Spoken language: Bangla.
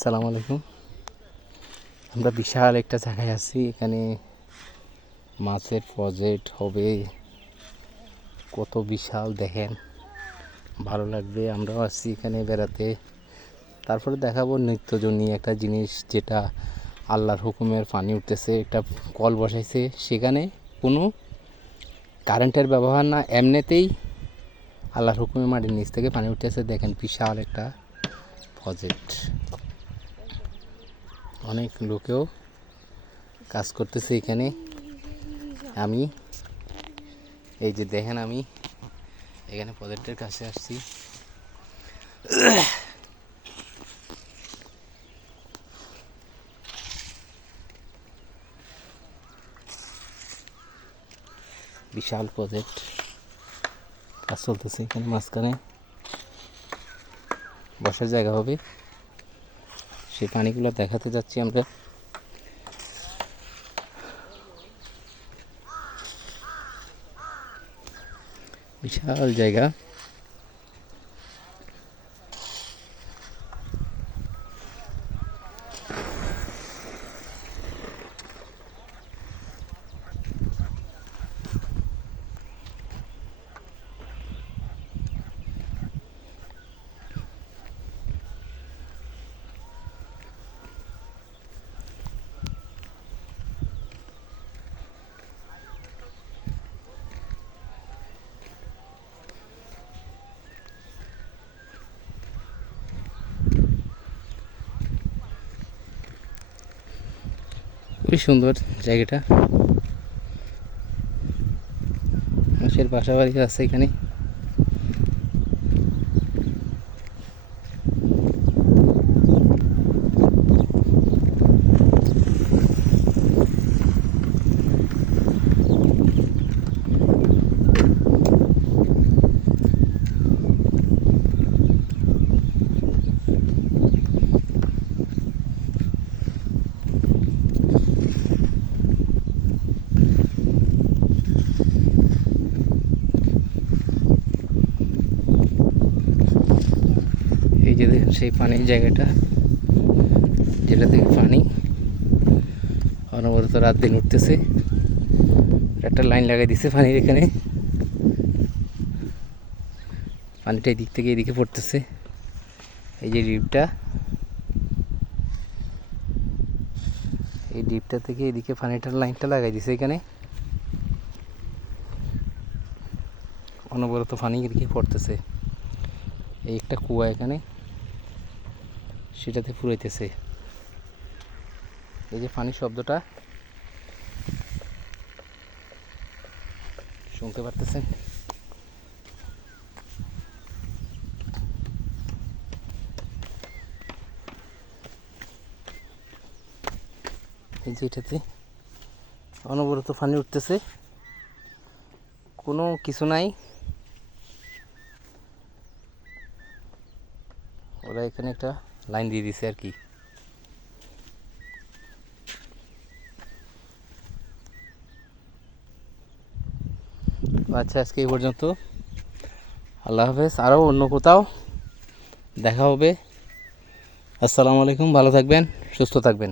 আসসালামু আলাইকুম। আমরা বিশাল একটা জায়গায় আছি। এখানে মাছের প্রজেক্ট হবে, কত বিশাল দেখেন, ভালো লাগবে। আমরাও আসছি এখানে বেড়াতে। তারপরে দেখাবো নিত্যজনী একটা জিনিস, যেটা আল্লাহর হুকুমের পানি উঠতেছে। একটা কল বসাইছে, সেখানে কোনো কারেন্টের ব্যবহার না, এমনিতেই আল্লাহর হুকুমে মাটির নিচ থেকে পানি উঠতেছে। দেখেন বিশাল একটা প্রজেক্ট, অনেক লোকেও কাজ করতেছে এখানে। আমি এই যে দেখেন, আমি এখানে প্রজেক্টের কাছে আসছি। বিশাল প্রজেক্ট কাজ চলতেছে এখানে। মাঝখানে বসার জায়গা হবে, সেই পানিগুলো দেখাতে যাচ্ছি আমরা। বিশাল জায়গা। খুবই সুন্দর জায়গাটা। মানুষের বাসা বাড়ি আছে এখানে। এই যে দেখেন সেই পানির জায়গাটা, যেটা থেকে পানি অনবরত রাত দিন উঠতেছে। একটা লাইন লাগাই দিছে পানির এখানে, পানিটা এদিক থেকে এদিকে পড়তেছে। এই যে ডিপটা, এই ডিপটা থেকে এদিকে পানিটার লাইনটা লাগাই দিছে এখানে। অনবরত পানি এদিকে পড়তেছে। এই একটা কুয়া এখানে, সেটাতে ফুরাইতেছে। এই যে পানির শব্দটা শুনতে পারতেছেন। এই যে এটাতে অনবরত পানি উঠতেছে, কোনো কিছু নাই। ওরা এখানে একটা লাইন দিয়ে দিছে আর কি। আচ্ছা, আজকে এই পর্যন্ত। আল্লাহ হাফেজ। আরও অন্য কোথাও দেখা হবে। আসসালামু আলাইকুম। ভালো থাকবেন, সুস্থ থাকবেন।